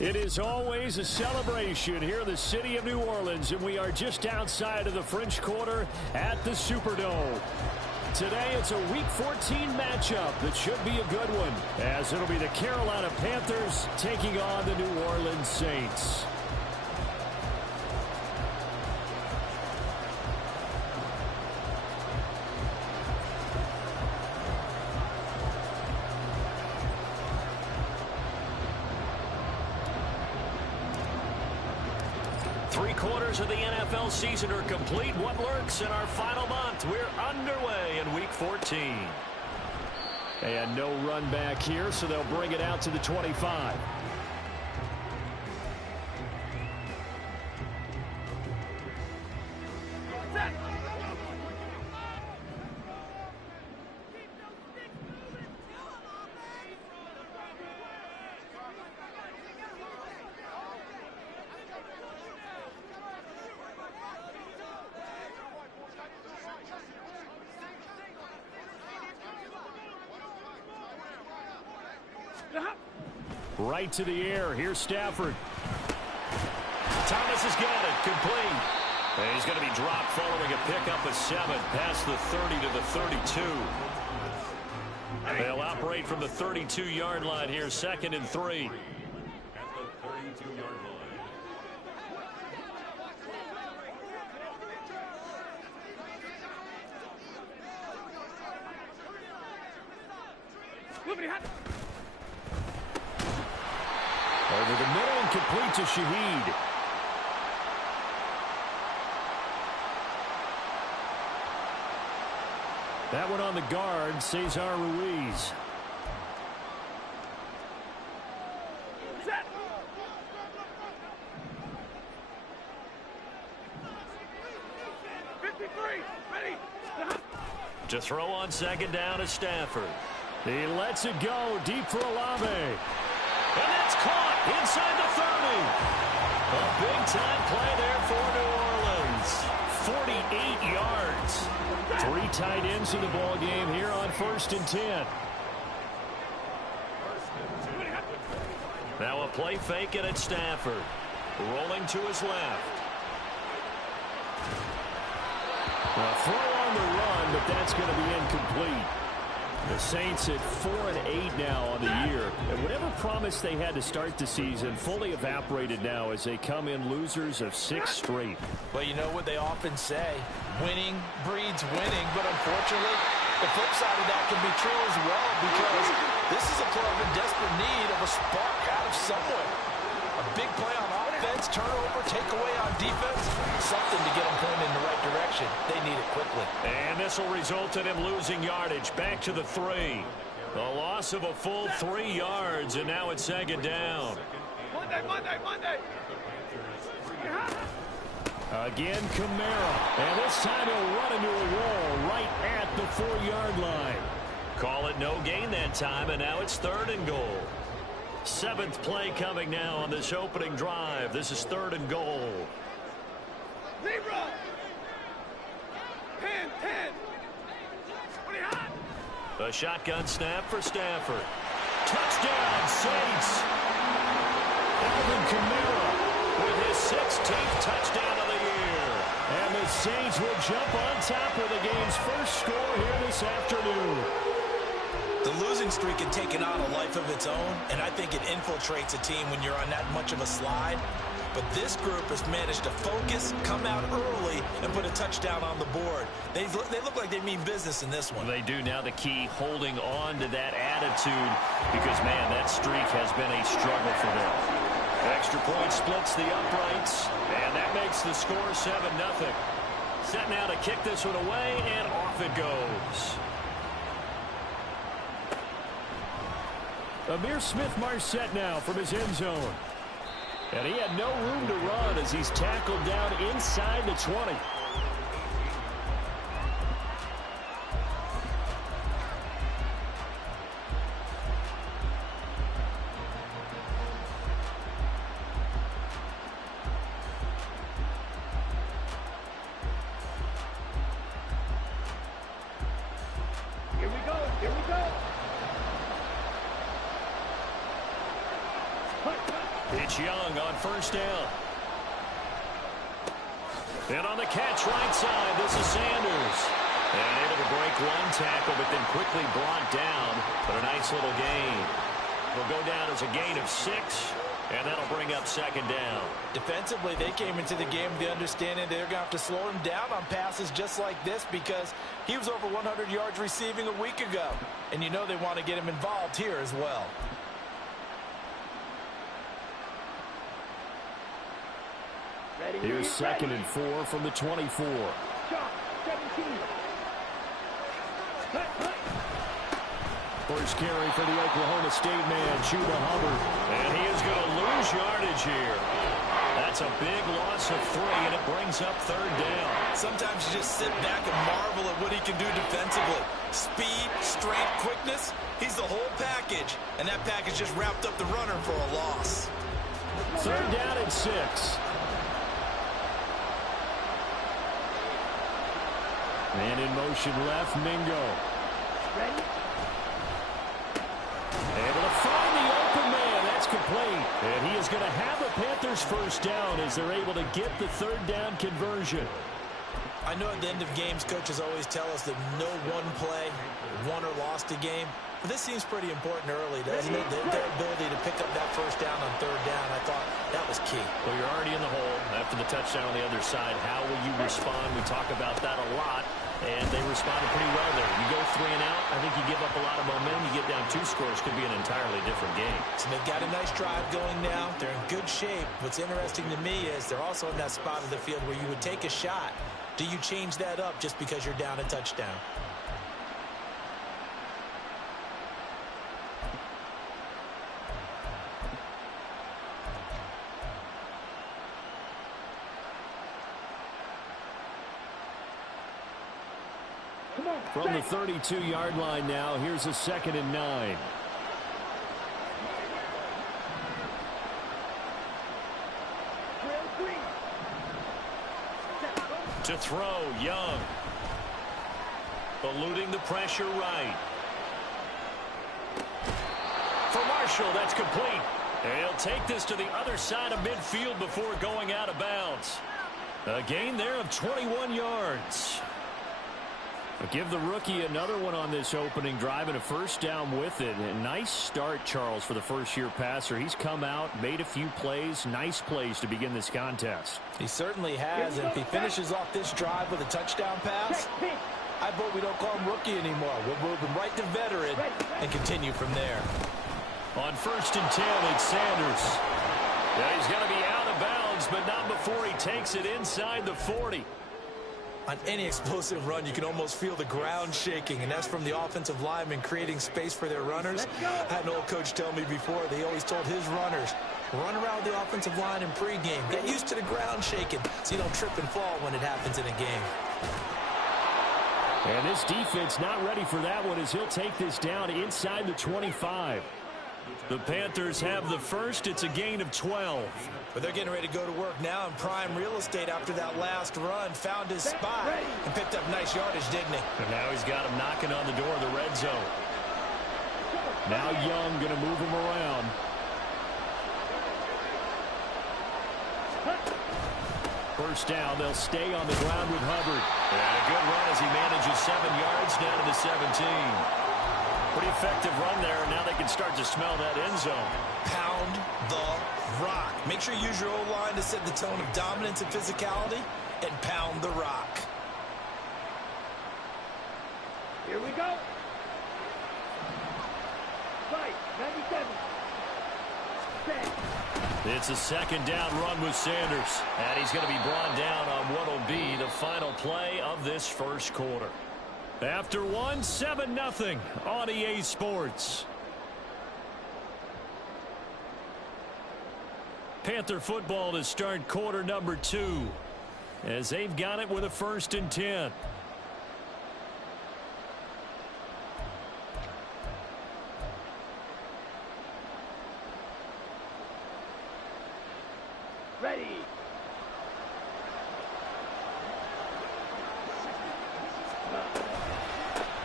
It is always a celebration here in the city of New Orleans, and we are just outside of the French Quarter at the Superdome. Today, it's a Week 14 matchup that should be a good one, as it'll be the Carolina Panthers taking on the New Orleans Saints. Three-quarters of the NFL season are complete. What lurks in our final month? We're underway in Week 14. And no run back here, so they'll bring it out to the 25. Right to the air. Here's Stafford. Thomas has got it. Complete. And he's going to be dropped following a pickup of 7 past the 30 to the 32. They'll operate from the 32-yard line here, 2nd and 3. At the 32-yard line. Over the middle and complete to Shaheed. That one on the guard, Cesar Ruiz. Set. To throw on 2nd down is Stafford. He lets it go deep for Olave. And that's caught inside the 30. A big-time play there for New Orleans. 48 yards. 3 tight ends in the ball game here on 1st and 10. Now a play fake and it's Stafford. Rolling to his left. A throw on the run, but that's going to be incomplete. The Saints at 4-8 now on the year. And whatever promise they had to start the season fully evaporated now as they come in losers of 6 straight. Well, you know what they often say, winning breeds winning. But unfortunately, the flip side of that can be true as well, because this is a club in desperate need of a spark out of somewhere. A big play on offense, turnover, takeaway on defense, something to get them pointed in the right direction. They need it quickly. And this will result in him losing yardage. Back to the 3. A loss of a full 3 yards, and now it's 2nd down. Monday. Again, Kamara. And this time he'll run into a wall right at the 4-yard line. Call it no gain that time, and now it's 3rd and goal. 7th play coming now on this opening drive. This is 3rd and goal. 10. A shotgun snap for Stafford. Touchdown, Saints. Alvin Kamara with his 16th touchdown of the year. And the Saints will jump on top of the game's first score here this afternoon. The losing streak had taken on a life of its own, and I think it infiltrates a team when you're on that much of a slide. But this group has managed to focus, come out early, and put a touchdown on the board. They look like they mean business in this one. They do. Now the key, holding on to that attitude, because, man, that streak has been a struggle for them. Extra point splits the uprights, and that makes the score 7-0. Set now to kick this one away, and off it goes. Amir Smith-Marset now from his end zone. And he had no room to run as he's tackled down inside the 20. Here we go. It's Young on first down. And on the catch right side, this is Sanders. And able to break one tackle, but then quickly brought down. But a nice little gain. Will go down as a gain of 6, and that'll bring up second down. Defensively, they came into the game with the understanding they're going to have to slow him down on passes just like this because he was over 100 yards receiving a week ago. And you know they want to get him involved here as well. Here's 2nd and 4 from the 24. First carry for the Oklahoma State man, Chuba Hubbard. And he is going to lose yardage here. That's a big loss of 3, and it brings up 3rd down. Sometimes you just sit back and marvel at what he can do defensively. Speed, strength, quickness, he's the whole package. And that package just wrapped up the runner for a loss. 3rd down and 6. Man in motion left, Mingo. Ready? Able to find the open man. That's complete. And he is going to have the Panthers first down as they're able to get the 3rd down conversion. I know at the end of games, coaches always tell us that no one play won or lost a game. But this seems pretty important early, doesn't it? Their ability to pick up that first down on 3rd down, I thought that was key. Well, you're already in the hole after the touchdown on the other side. How will you respond? We talk about that a lot, and they responded pretty well there. You go 3 and out, I think you give up a lot of momentum. You get down 2 scores, could be an entirely different game. So they've got a nice drive going now. They're in good shape. What's interesting to me is they're also in that spot of the field where you would take a shot. Do you change that up just because you're down a touchdown? From the 32-yard line now, here's a 2nd and 9. To throw, Young. Eluding the pressure right. For Marshall, that's complete. And he'll take this to the other side of midfield before going out of bounds. A gain there of 21 yards. Give the rookie another one on this opening drive and a first down with it. A nice start, Charles, for the first-year passer. He's come out, made a few plays, nice plays to begin this contest. He certainly has, and if he finishes off this drive with a touchdown pass, I vote we don't call him rookie anymore. We'll move him right to veteran and continue from there. On 1st and 10, it's Sanders. Yeah, he's going to be out of bounds, but not before he takes it inside the 40. On any explosive run, you can almost feel the ground shaking, and that's from the offensive linemen creating space for their runners. I had an old coach tell me before, they always told his runners, run around the offensive line in pregame. Get used to the ground shaking so you don't trip and fall when it happens in a game. And this defense not ready for that one as he'll take this down inside the 25. The Panthers have the first. It's a gain of 12. But they're getting ready to go to work now in prime real estate after that last run. Found his spot and picked up nice yardage, didn't he? And now he's got him knocking on the door of the red zone. Now Young going to move him around. First down, they'll stay on the ground with Hubbard. And a good run as he manages 7 yards down to the 17. Pretty effective run there. Now they can start to smell that end zone. Pound the rock. Make sure you use your O-line to set the tone of dominance and physicality and pound the rock. Here we go. Right, 97. It's a 2nd down run with Sanders. And he's going to be brought down on what will be the final play of this first quarter. After 7-0 on EA Sports. Panther football to start quarter number 2 as they've got it with a 1st and 10. Ready.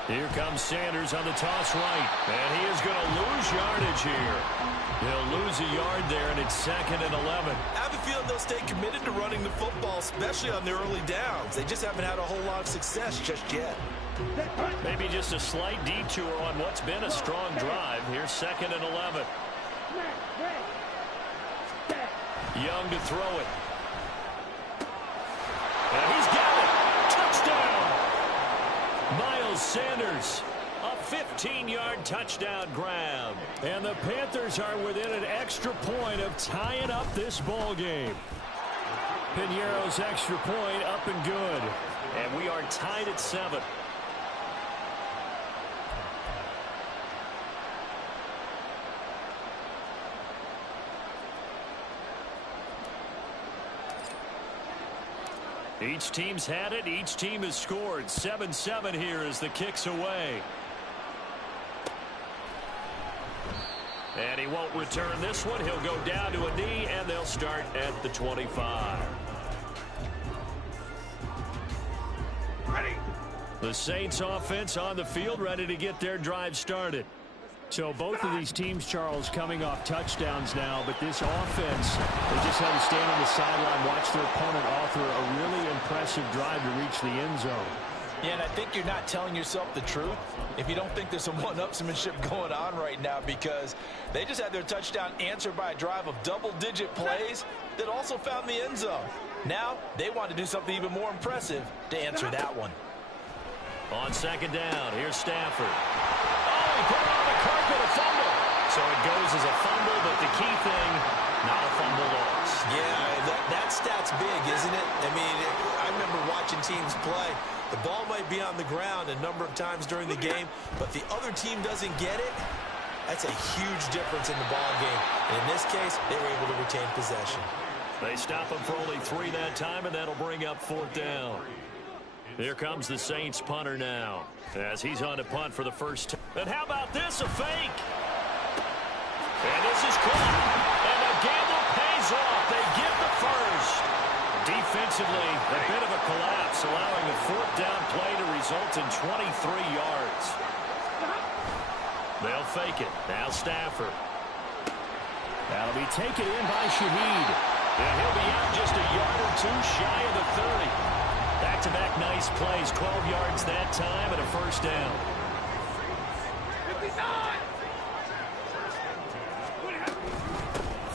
Here comes Sanders on the toss right. And he is going to lose yardage here. He'll lose a yard there, and it's 2nd and 11. I have a feeling they'll stay committed to running the football, especially on the early downs. They just haven't had a whole lot of success just yet. Maybe just a slight detour on what's been a strong drive. Here's 2nd and 11. Young to throw it. And he's got it. Touchdown. Miles Sanders, a 15-yard touchdown grab. And the Panthers are within an extra point of tying up this ball game. Piñeiro's extra point up and good. And we are tied at 7. Each team's had it. Each team has scored. 7-7 here as the kick's away. And he won't return this one. He'll go down to a knee, and they'll start at the 25. The Saints offense on the field, ready to get their drive started. So both of these teams, Charles, coming off touchdowns now, but this offense, they just had to stand on the sideline, watch their opponent offer a really impressive drive to reach the end zone. Yeah, and I think you're not telling yourself the truth if you don't think there's some one-upsmanship going on right now, because they just had their touchdown answered by a drive of double-digit plays that also found the end zone. Now they want to do something even more impressive to answer that one. On 2nd down, here's Stafford. Oh, he put it on the carpet, a fumble. So it goes as a fumble, but the key thing, not a fumble loss. Yeah, that stat's big, isn't it? I mean, I remember watching teams play. The ball might be on the ground a number of times during the game, but the other team doesn't get it. That's a huge difference in the ball game. And in this case, they were able to retain possession. They stop him for only 3 that time, and that'll bring up 4th down. Here comes the Saints punter now, as he's on to punt for the first time. And how about this, a fake? And this is caught. And the gamble pays off. They get the first. Defensively, a bit of a collapse, allowing the 4th down play to result in 23 yards. They'll fake it. Now Stafford. That'll be taken in by Shaheed. And he'll be out just a yard or 2 shy of the 30. Back-to-back nice plays, 12 yards that time and a first down.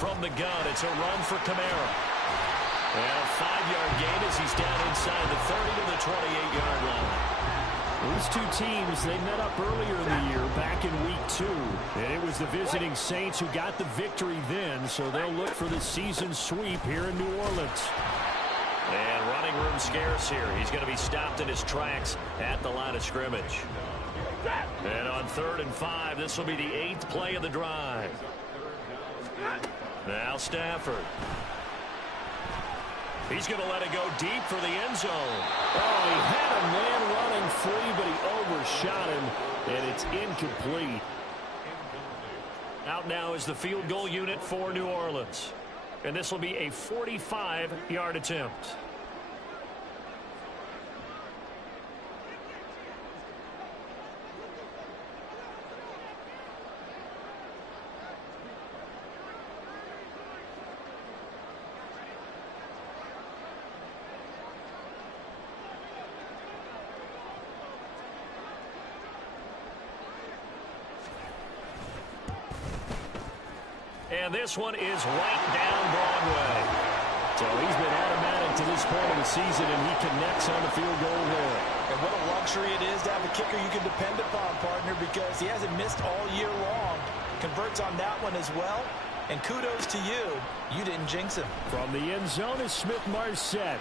From the gun, it's a run for Kamara. And a 5-yard gain as he's down inside the 30 to the 28-yard line. These two teams, they met up earlier in the year, back in week 2. And it was the visiting Saints who got the victory then, so they'll look for the season sweep here in New Orleans. And running room scarce here. He's going to be stopped in his tracks at the line of scrimmage. And on 3rd and 5, this will be the 8th play of the drive. Now Stafford. He's going to let it go deep for the end zone. Oh, he had a man running free, but he overshot him, and it's incomplete. Out now is the field goal unit for New Orleans. And this will be a 45-yard attempt. And this one is right down Broadway. So he's been automatic to this point of the season, and he connects on the field goal there. And what a luxury it is to have a kicker you can depend upon, partner, because he hasn't missed all year long. Converts on that one as well. And kudos to you. You didn't jinx him. From the end zone is Smith-Marset.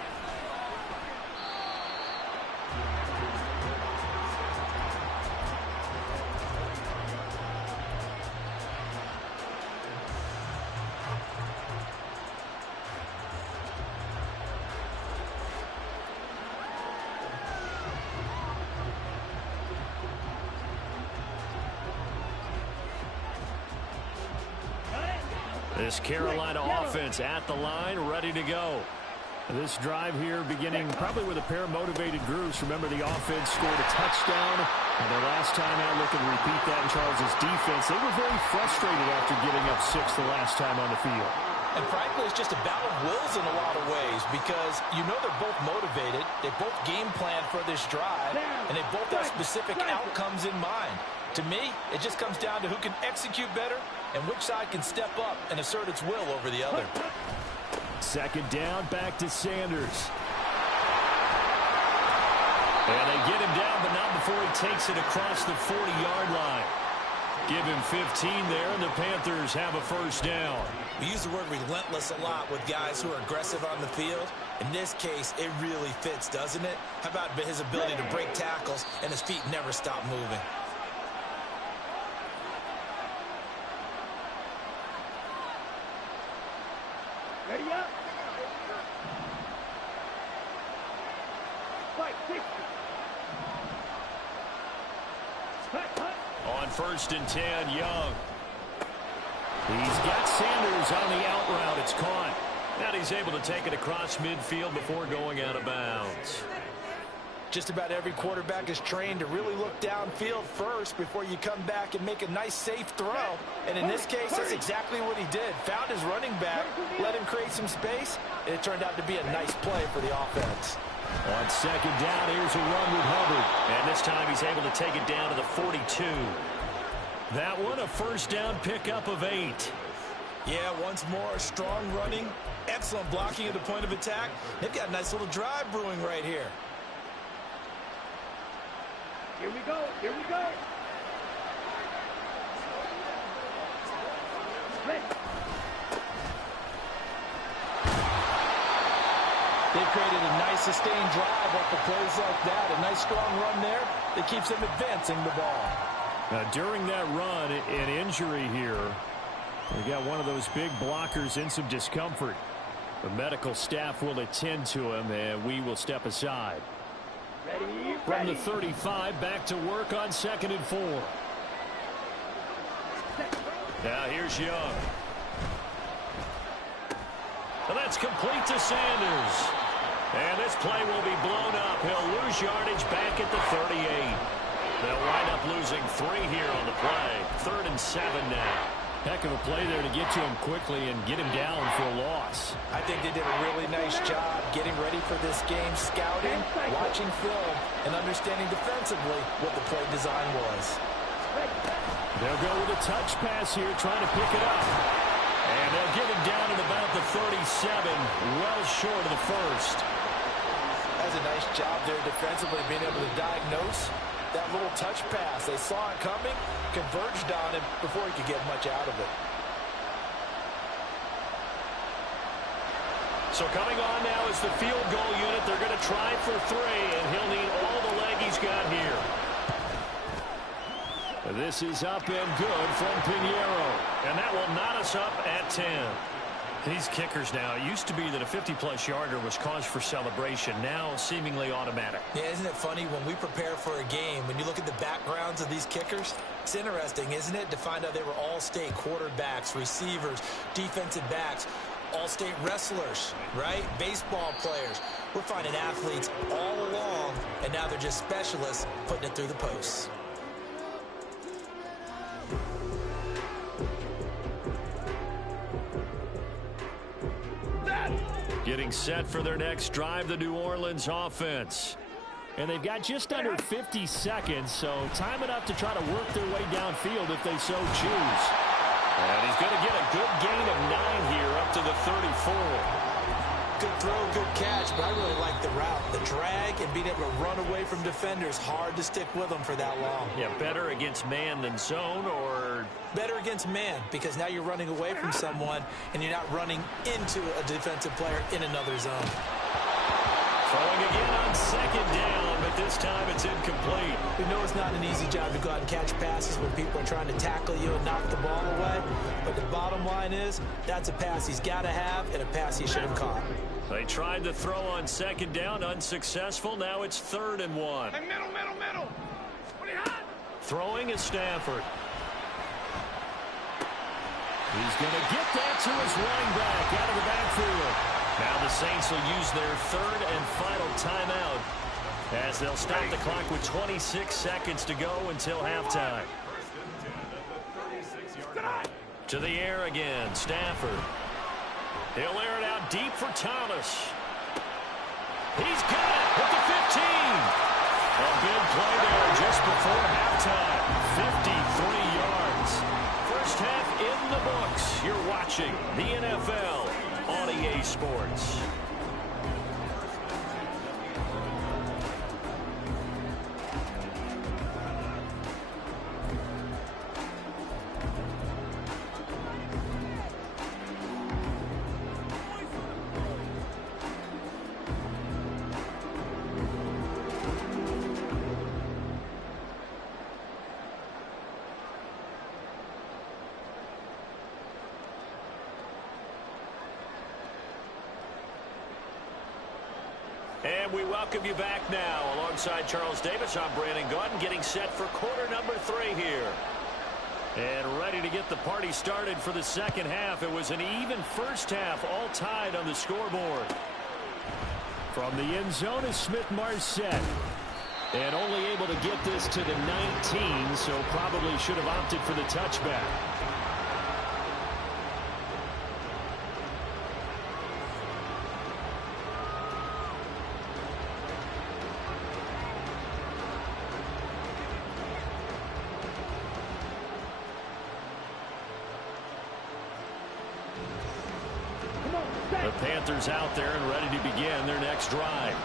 This Carolina offense at the line, ready to go. This drive here beginning probably with a pair of motivated groups. Remember, the offense scored a touchdown. And their last time out, looking to repeat that in Charles' defense. They were very frustrated after giving up 6 the last time on the field. And frankly, it's just a battle of wills in a lot of ways because you know they're both motivated. They both game plan for this drive, and they both have specific outcomes in mind. To me, it just comes down to who can execute better and which side can step up and assert its will over the other. Second down, back to Sanders. And they get him down, but not before he takes it across the 40-yard line. Give him 15 there, and the Panthers have a first down. We use the word relentless a lot with guys who are aggressive on the field. In this case, it really fits, doesn't it? How about his ability to break tackles and his feet never stop moving? Ready up. Fight, 60. On 1st and 10, Young. He's got Sanders on the out route. It's caught. And he's able to take it across midfield before going out of bounds. Just about every quarterback is trained to really look downfield first before you come back and make a nice, safe throw. And in this case, that's exactly what he did. Found his running back, let him create some space, and it turned out to be a nice play for the offense. On second down, here's a run with Hubbard. And this time he's able to take it down to the 42. That one, a first down pickup of 8. Yeah, once more, strong running, excellent blocking at the point of attack. They've got a nice little drive brewing right here. Here we go. Here we go. They've created a nice sustained drive off of plays like that. A nice strong run there that keeps them advancing the ball. Now, during that run, an injury here. We got one of those big blockers in some discomfort. The medical staff will attend to him, and we will step aside. Ready, From the 35, back to work on 2nd and 4. Now here's Young. And that's complete to Sanders. And this play will be blown up. He'll lose yardage back at the 38. They'll wind up losing 3 here on the play. 3rd and 7 now. Heck of a play there to get to him quickly and get him down for a loss. I think they did a really nice job getting ready for this game, scouting, watching film, and understanding defensively what the play design was. They'll go with a touch pass here, trying to pick it up. And they'll get him down at about the 37, well short of the first. That's a nice job there defensively, being able to diagnose that little touch pass. They saw it coming, converged on him before he could get much out of it. So coming on now is the field goal unit. They're going to try for 3, and he'll need all the leg he's got here. This is up and good from Pinheiro, and that will knot us up at 10. These kickers now, it used to be that a 50-plus yarder was cause for celebration, now seemingly automatic. Yeah, isn't it funny when we prepare for a game, when you look at the backgrounds of these kickers? It's interesting, isn't it, to find out they were all-state quarterbacks, receivers, defensive backs, all-state wrestlers, right? Baseball players. We're finding athletes all along, and now they're just specialists putting it through the posts. Getting set for their next drive, the New Orleans offense. And they've got just under 50 seconds, so time enough to try to work their way downfield if they so choose. And he's going to get a good gain of 9 here up to the 34. Good throw, good catch, but I really like the route. The drag and being able to run away from defenders, hard to stick with them for that long. Yeah, better against man than zone, or better against man, because now you're running away from someone and you're not running into a defensive player in another zone. Throwing again on 2nd down, but this time it's incomplete. We know it's not an easy job to go out and catch passes when people are trying to tackle you and knock the ball away, but the bottom line is that's a pass he's got to have and a pass he should have caught. They tried to throw on 2nd down, unsuccessful. Now it's 3rd and 1. Hey, middle. Throwing is Stafford. He's going to get that to his running back out of the backfield. Now the Saints will use their third and final timeout as they'll stop the clock with 26 seconds to go until halftime. To the air again, Stafford. He'll air it out deep for Thomas. He's got it at the 15. A big play there just before halftime. 53 yards. First half in the books. You're watching the NFL on EA Sports. And we welcome you back now. Alongside Charles Davis, I'm Brandon Gaudin, getting set for quarter number 3 here. And ready to get the party started for the second half. It was an even first half, all tied on the scoreboard. From the end zone is Smith-Marset. And only able to get this to the 19, so probably should have opted for the touchback. The Panthers out there and ready to begin their next drive.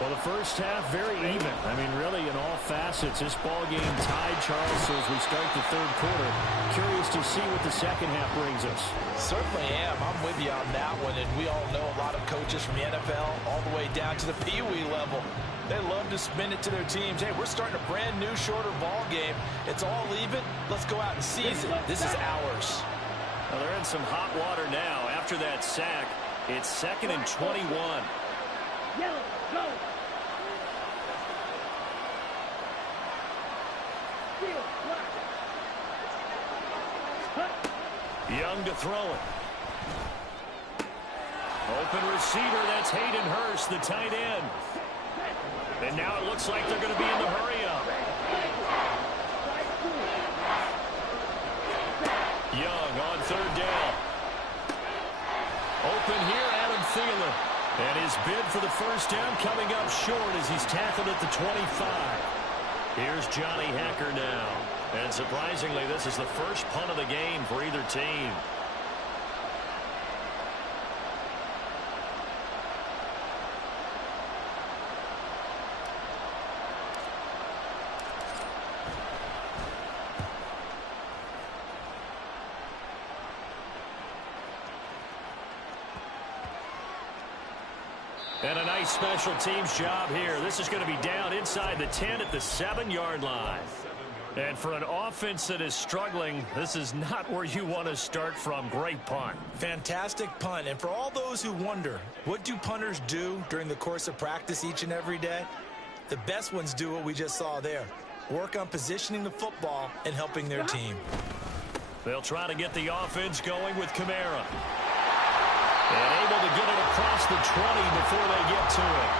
Well, the first half very even. I mean, really in all facets, this ball game tied, Charles. So as we start the third quarter, curious to see what the second half brings us. Certainly am. I'm with you on that one. And we all know a lot of coaches from the NFL all the way down to the Pee Wee level. They love to spin it to their teams. Hey, we're starting a brand new, shorter ball game. It's all even. Let's go out and seize it. This is ours. Well, they're in some hot water now. After that sack, it's 2nd and 21. Yellow, go. Steal, block. Young to throw it. Open receiver, that's Hayden Hurst, the tight end. And now it looks like they're going to be in the hurry-up. Young on third down. Open here, Adam Thielen. And his bid for the first down coming up short as he's tackled at the 25. Here's Johnny Hacker now. And surprisingly, this is the first punt of the game for either team. And a nice special teams job here. This is going to be down inside the 10 at the 7-yard line. And for an offense that is struggling, this is not where you want to start from. Great punt. Fantastic punt. And for all those who wonder, what do punters do during the course of practice each and every day? The best ones do what we just saw there. Work on positioning the football and helping their team. They'll try to get the offense going with Kamara. And able to get it across the 20 before they get to it.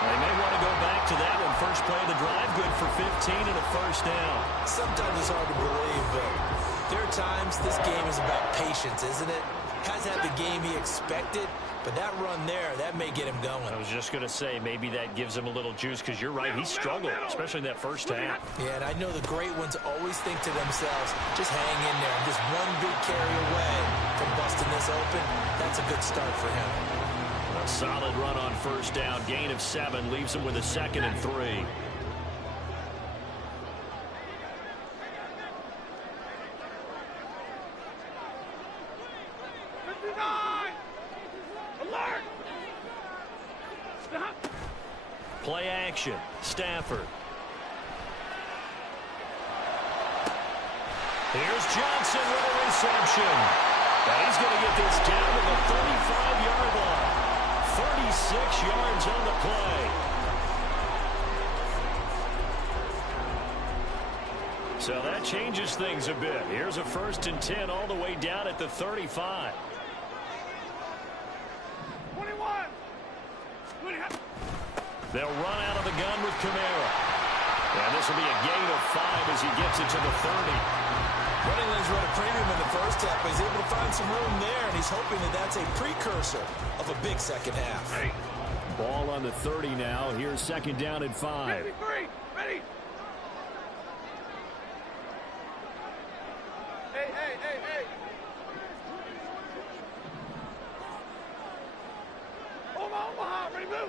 They may want to go back to that one. First play of the drive, good for 15 and a first down. Sometimes it's hard to believe, but there are times this game is about patience, isn't it? Hasn't had the game he expected, but that run there, that may get him going. I was just going to say, maybe that gives him a little juice, because you're right, he struggled, especially in that first half. Yeah, and I know the great ones always think to themselves, just hang in there. I'm just one big carry away from busting this open. That's a good start for him. A solid run on first down. Gain of 7 leaves him with a 2nd and 3. Alert! Stop! Play action. Stafford. Here's Johnson with a reception. And he's going to get this down to the 35-yard line. 36 yards on the play. So that changes things a bit. Here's a 1st and 10 all the way down at the 35. 21! They'll run out of the gun with Kamara. And this will be a gain of 5 as he gets it to the 30. Running lanes run a premium in the first half, but he's able to find some room there, and he's hoping that that's a precursor of a big second half. Ball on the 30 now. Here's second down and 5. Ready. Hey. Omaha, ready, move.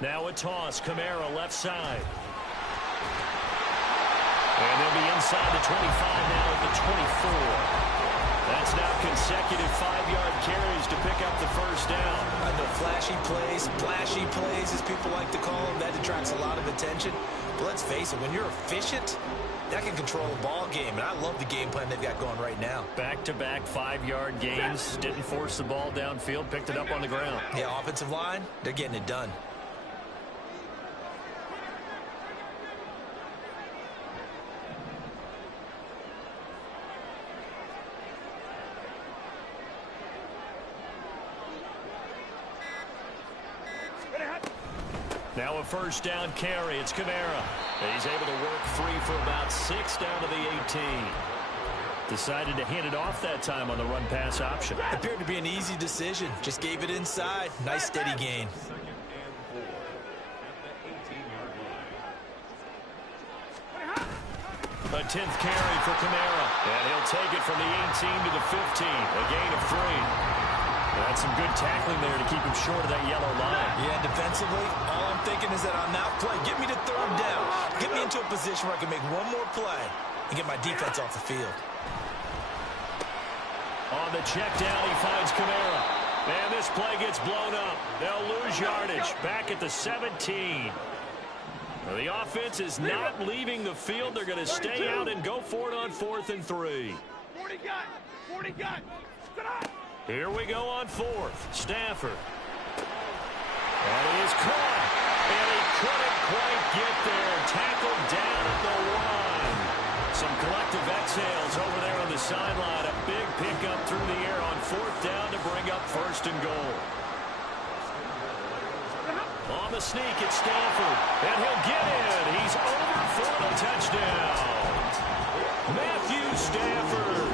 Now a toss. Kamara left side. And they'll be inside the 25 now at the 24. That's now consecutive 5-yard carries to pick up the first down. I know flashy plays, as people like to call them, that attracts a lot of attention. But let's face it, when you're efficient, that can control a ball game. And I love the game plan they've got going right now. Back-to-back 5-yard gains. Didn't force the ball downfield. Picked it up on the ground. Yeah, offensive line, they're getting it done. Now a first down carry. It's Kamara. He's able to work free for about 6 down to the 18. Decided to hand it off that time on the run-pass option. Appeared to be an easy decision. Just gave it inside. Nice steady gain. A 10th carry for Kamara. And he'll take it from the 18 to the 15. A gain of 3. That's some good tackling there to keep him short of that yellow line. Yeah, defensively, all I'm thinking is that on that play, get me to third down. Get me into a position where I can make one more play and get my defense off the field. On the check down, he finds Kamara. And this play gets blown up. They'll lose yardage back at the 17. The offense is not leaving the field. They're going to stay out and go for it on 4th and 3. 40 gun. Here we go on 4th. Stafford. And he is caught. And he couldn't quite get there. Tackled down at the line. Some collective exhales over there on the sideline. A big pickup through the air on 4th down to bring up 1st and goal. On the sneak, it's Stafford. And he'll get in. He's over for the touchdown. Matthew Stafford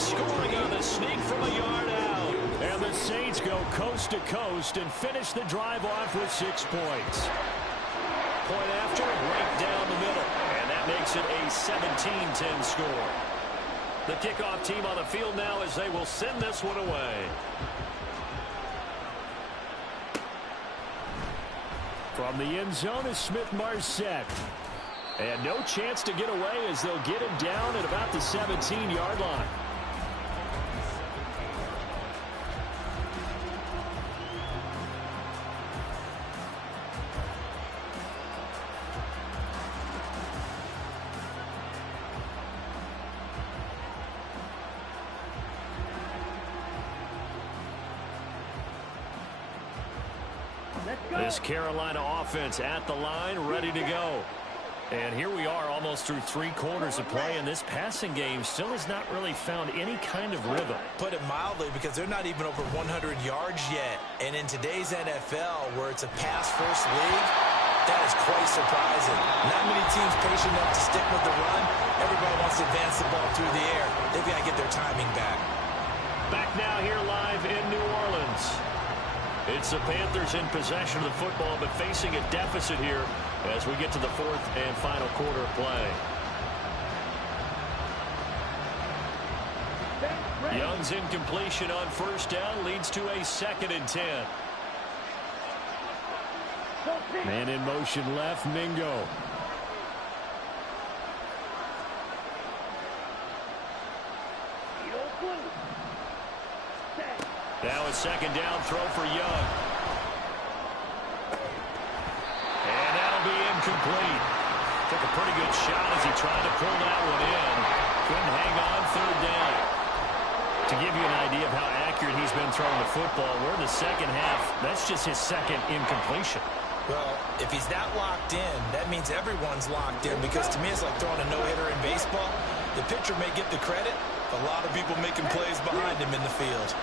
scoring on the sneak from a yard out. And the Saints go coast to coast and finish the drive off with 6 points. Point after, right down the middle. And that makes it a 17-10 score. The kickoff team on the field now as they will send this one away. From the end zone is Smith-Marset. And no chance to get away as they'll get him down at about the 17-yard line. This Carolina offense at the line, ready to go. And here we are almost through 3 quarters of play, and this passing game still has not really found any kind of rhythm. Put it mildly, because they're not even over 100 yards yet. And in today's NFL, where it's a pass-first league, that is quite surprising. Not many teams patient enough to stick with the run. Everybody wants to advance the ball through the air. They've got to get their timing back. Back now here live in New Orleans. It's the Panthers in possession of the football, but facing a deficit here as we get to the 4th and final quarter of play. Young's incompletion on 1st down leads to a 2nd and 10. Man in motion left, Mingo. Now a 2nd down throw for Young. And that'll be incomplete. Took a pretty good shot as he tried to pull that one in. Couldn't hang on 3rd down. To give you an idea of how accurate he's been throwing the football, we're in the second half. That's just his 2nd incompletion. Well, if he's that locked in, that means everyone's locked in, because to me it's like throwing a no-hitter in baseball. The pitcher may get the credit, but a lot of people making plays behind him in the field.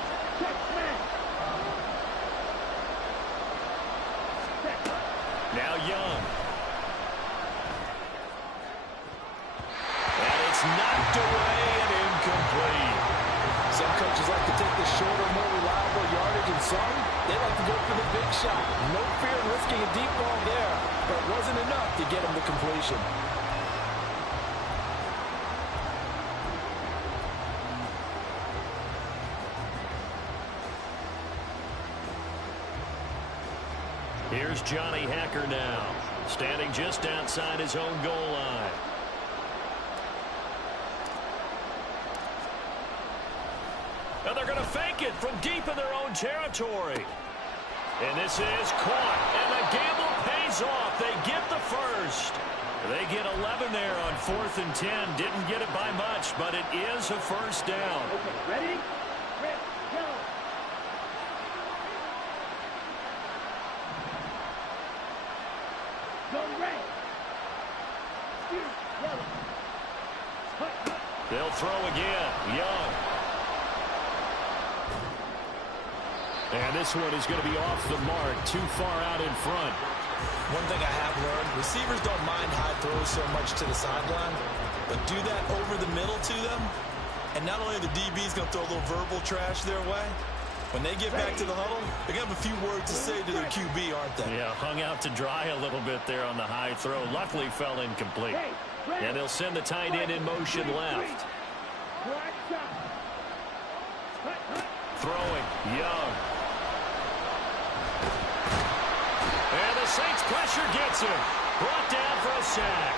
Now Young. And it's knocked away and incomplete. Some coaches like to take the shorter, more reliable yardage, and some, they like to go for the big shot. No fear in risking a deep ball there, but it wasn't enough to get him to completion. Here's Johnny Hacker now, standing just outside his own goal line. And they're going to fake it from deep in their own territory. And this is caught, and the gamble pays off. They get the first. They get 11 there on 4th and 10. Didn't get it by much, but it is a first down. Okay, ready? Red, yellow. Go red. Yellow. They'll throw again. Young. And this one is going to be off the mark, too far out in front. One thing I have learned, receivers don't mind high throws so much to the sideline, but do that over the middle to them, and not only are the DBs going to throw a little verbal trash their way, when they get back to the huddle, they're going to have a few words to say to their QB, aren't they? Yeah, hung out to dry a little bit there on the high throw. Luckily fell incomplete. And they'll send the tight end in motion left. Throwing, Young. And the Saints pressure gets him. Brought down for a sack.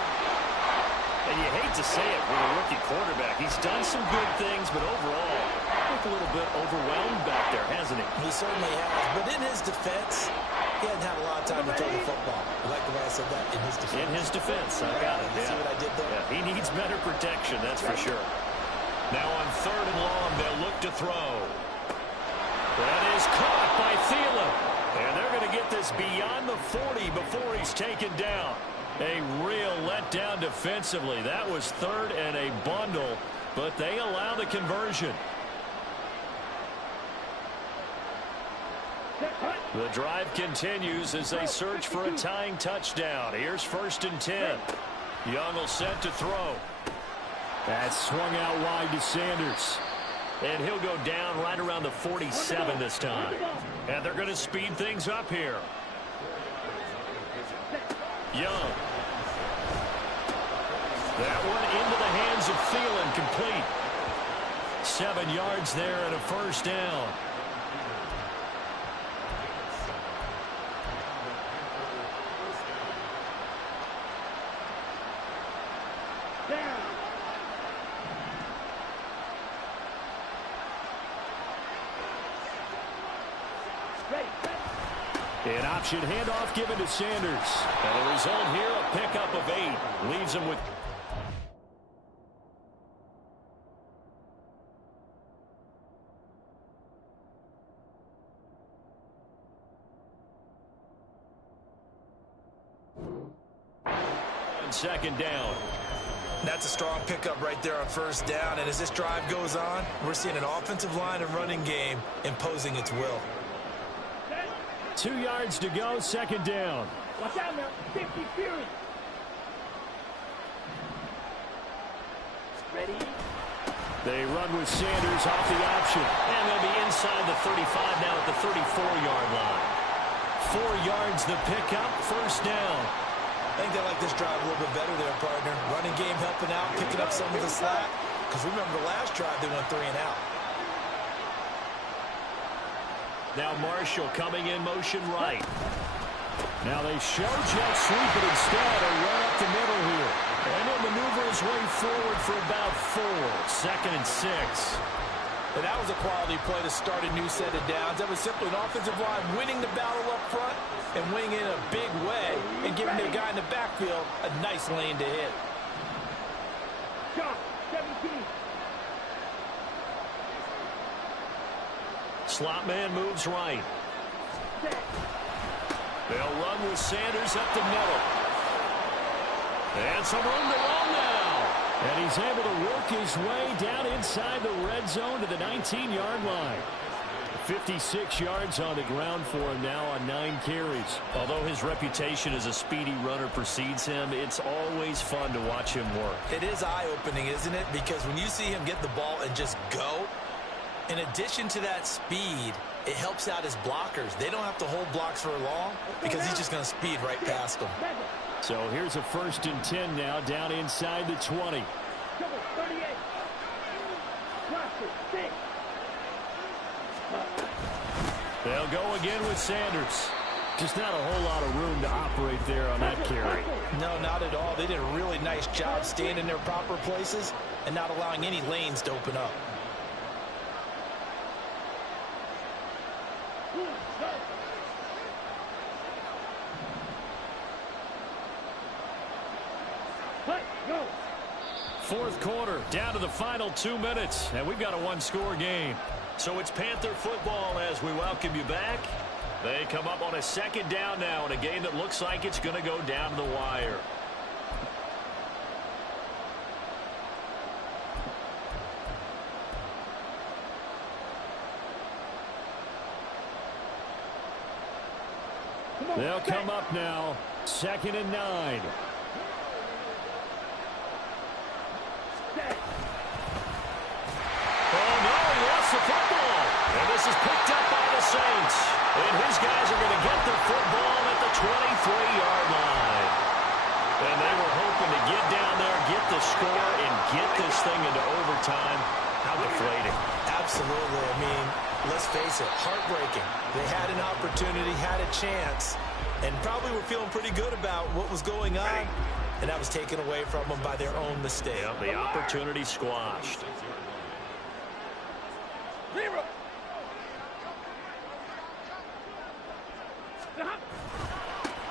And you hate to say it with a rookie quarterback. He's done some good things, but overall, I think a little bit overwhelmed back there, hasn't he? He certainly has. But in his defense, he hadn't had a lot of time to throw the football. You like the way I said that? In his defense. In his defense. I got it. You see what I did there? Yeah, he needs better protection, that's for sure. Now on 3rd and long, they'll look to throw. That is caught by Thielen. And they're going to get this beyond the 40 before he's taken down. A real letdown defensively. That was 3rd and a bundle, but they allow the conversion. The drive continues as they search for a tying touchdown. Here's 1st and 10. Young will set to throw. That swung out wide to Sanders. And he'll go down right around the 47 this time. And they're going to speed things up here. Young. That one into the hands of Thielen, complete. 7 yards there and a first down. An option handoff given to Sanders. And the result here, a pickup of 8. Leaves him with... and 2nd down. That's a strong pickup right there on 1st down. And as this drive goes on, we're seeing an offensive line and running game imposing its will. 2 yards to go, 2nd down. Watch out now, 50 Fury. Ready? They run with Sanders off the option. And they'll be inside the 35 now at the 34-yard line. 4 yards the pickup, 1st down. I think they like this drive a little bit better there, partner. Running game helping out, picking up some of the slack. Because remember the last drive, they went 3 and out. Now Marshall coming in motion right. Now they show jet sweep it instead, a run up the middle here. And he'll maneuver his way forward for about 4. 2nd and 6. And that was a quality play to start a new set of downs. That was simply an offensive line winning the battle up front and winning in a big way and giving their guy in the backfield a nice lane to hit. Shot, 17. Slot man moves right. They'll run with Sanders up the middle. And some room to run now. And he's able to work his way down inside the red zone to the 19-yard line. 56 yards on the ground for him now on 9 carries. Although his reputation as a speedy runner precedes him, it's always fun to watch him work. It is eye-opening, isn't it? Because when you see him get the ball and just go, in addition to that speed, it helps out his blockers. They don't have to hold blocks for long because he's just going to speed right past them. So here's a 1st and 10 now, down inside the 20. They'll go again with Sanders. Just not a whole lot of room to operate there on that carry. No, not at all. They did a really nice job staying in their proper places and not allowing any lanes to open up. Fourth quarter, down to the final 2 minutes, and we've got a one-score game. So it's Panther football as we welcome you back. They come up on a 2nd down now in a game that looks like it's going to go down to the wire. They'll come up now, 2nd and 9. Oh, no, he lost the football. And this is picked up by the Saints. And his guys are going to get the football at the 23-yard line. And they were hoping to get down there, get the score, and get this thing into overtime. How deflating. Absolutely. I mean, let's face it, heartbreaking. They had an opportunity, had a chance, and probably were feeling pretty good about what was going on, and that was taken away from them by their own mistake. Yep, the opportunity squashed.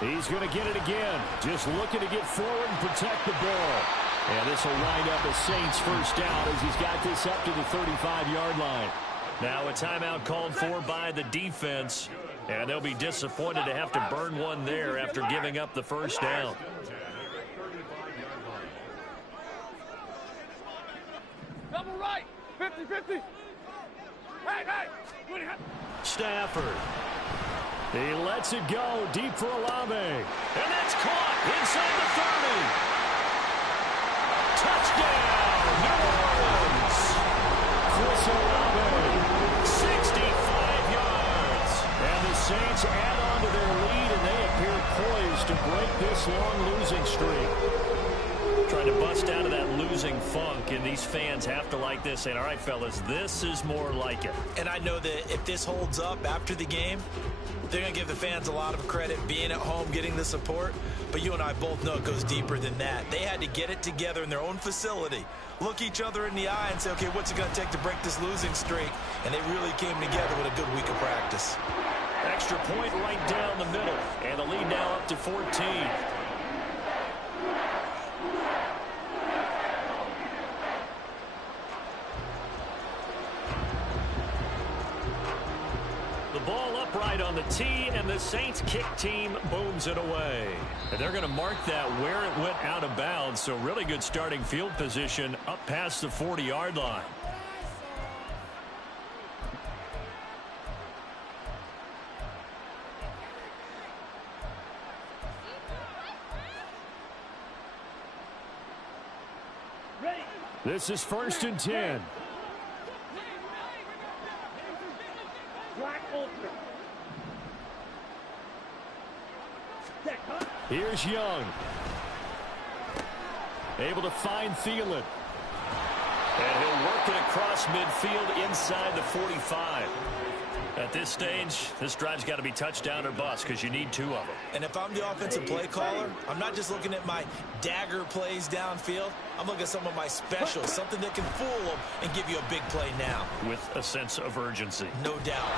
He's going to get it again. Just looking to get forward and protect the ball. And this will wind up a Saints 1st down as he's got this up to the 35-yard line. Now a timeout called for by the defense. And they'll be disappointed to have to burn one there after giving up the 1st down. Double right. 50-50. Hey. Stafford. He lets it go deep for Olave. And that's caught inside the 30. Touchdown, New Orleans. Chris Olave. 65 yards. And the Saints add on to their lead, and they appear poised to break this long losing streak. Trying to bust out of that losing funk, and these fans have to like this. And all right, fellas, this is more like it. And I know that if this holds up after the game, they're going to give the fans a lot of credit being at home, getting the support. But you and I both know it goes deeper than that. They had to get it together in their own facility, look each other in the eye and say, okay, what's it going to take to break this losing streak? And they really came together with a good week of practice. Extra point right down the middle, and the lead now up to 14. Ball upright on the tee, and the Saints kick team booms it away. And they're going to mark that where it went out of bounds, so really good starting field position up past the 40-yard line. This is 1st and 10. Here's Young. Able to find Thielen. And he'll work it across midfield inside the 45. At this stage, this drive's got to be touchdown or bust because you need 2 of them. And if I'm the offensive play caller, I'm not just looking at my dagger plays downfield. I'm looking at some of my specials, something that can fool them and give you a big play now. With a sense of urgency. No doubt.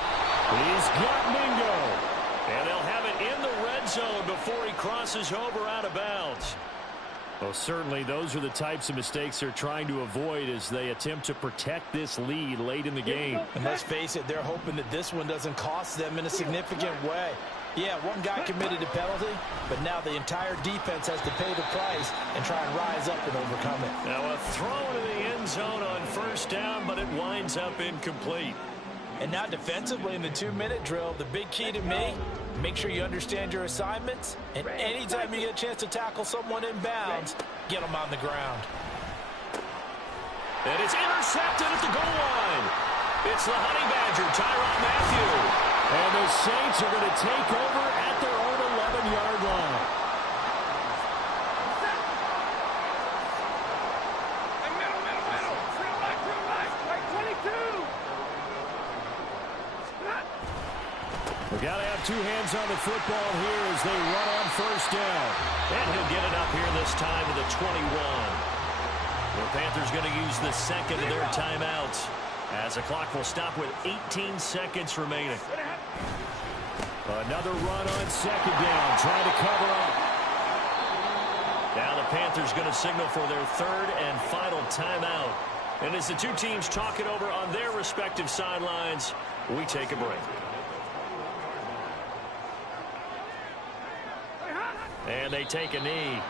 He's got Mingo. And they'll have it in the red zone before he crosses over out of bounds. Well, certainly those are the types of mistakes they're trying to avoid as they attempt to protect this lead late in the game. And let's face it, they're hoping that this one doesn't cost them in a significant way. Yeah, one guy committed a penalty, but now the entire defense has to pay the price and try and rise up and overcome it. Now a throw into the end zone on 1st down, but it winds up incomplete. And now defensively in the 2-minute drill, the big key to me, make sure you understand your assignments, and anytime you get a chance to tackle someone in bounds, get them on the ground. And it's intercepted at the goal line. It's the Honey Badger, Tyrann Mathieu. And the Saints are going to take over at their own 11-yard line. Middle. Real right. Like 22. We got to have two hands on the football here as they run on first down. And he'll get it up here this time to the 21. The Panthers going to use the second of their timeouts as the clock will stop with 18 seconds remaining. Another run on second down, trying to cover up. Now the Panthers going to signal for their third and final timeout. And as the two teams talk it over on their respective sidelines, we take a break. And they take a knee.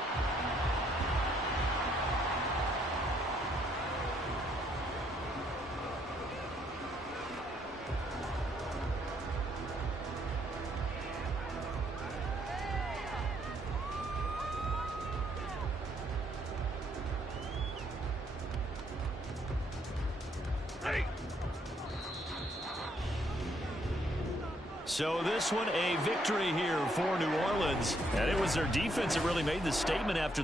So this one a victory here for New Orleans. And it was their defense that really made the statement after